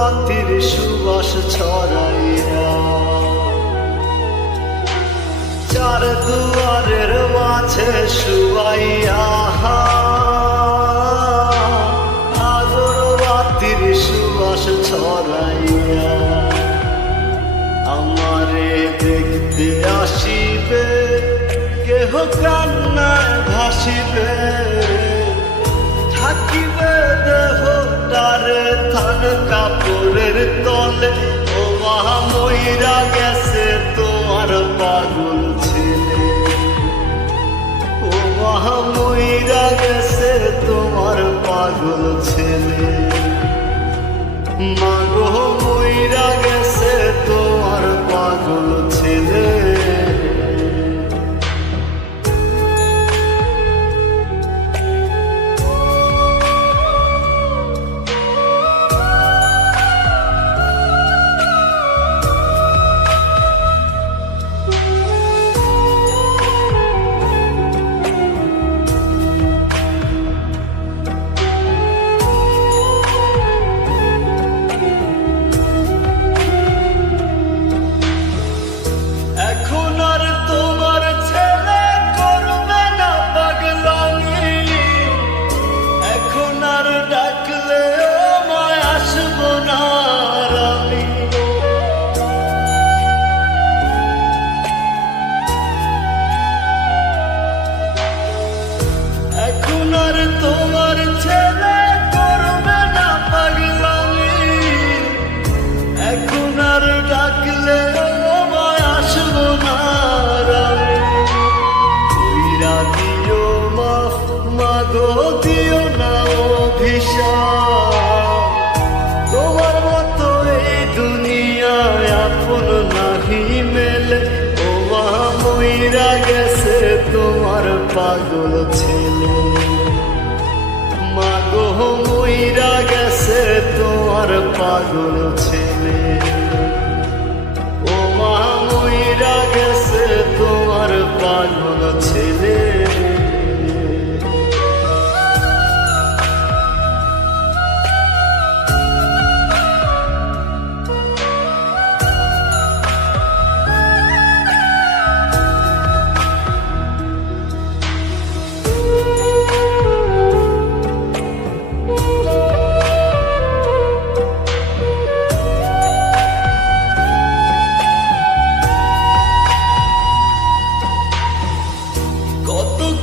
বাতির সুবাস ছড়াইয়া চার দুয়ারের মাঝে শুয়াইয়া আগরবাতির সুবাস ছড়াইয়া আমারে দেখতে আসিবে কেহ কান্নায় ভাসিবে থাকিবে দেহটারে থান কাপড়ের তলে ও মা মইরা গেছে তোমার পাগল ছেলে ও মা মইরা গেছে তোমার পাগল ছেলে মাগো মইরা গেছে তোমার পাগল ছেলে তোমার ছেলে করবে না পাগলামি এখন আর ডাকলে আমায় আসবো না কইরা দিও মাফ মাগো দিও না অভিশাপ তোমার মতো এই দুনিয়ায় আপন নাহি মেলে ও মা মইরা গেছে তোমার পাগল ছেলে মাগো মইরা গেছে তোমার পাগল ছেলে ও মা মইরা গেছে তোমার পাগল ছেলে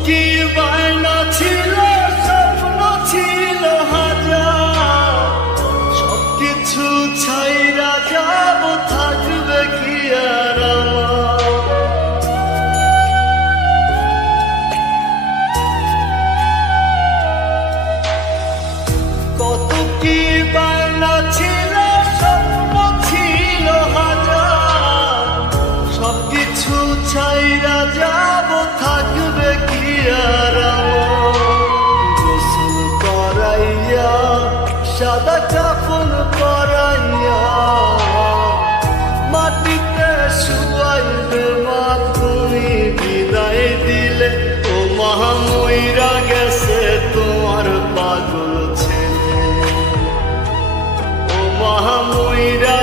কি বায়না ছিল স্বপ্ন ছিল হাজার সবকিছু ছাইরা যাব থাকবে কি আর কত কি বায়না ছিল স্বপ্ন ছিল হাজার সবকিছু ছাইরা যাব থাকবে কি গোসল করাইয়া সাদা কাফন করাইয়া মাটিতে শুয়াইবে মা তুমি বিদায় দিলে ও মা মইরা গেছে তোমার পাগল ছেলে ও মা মইরা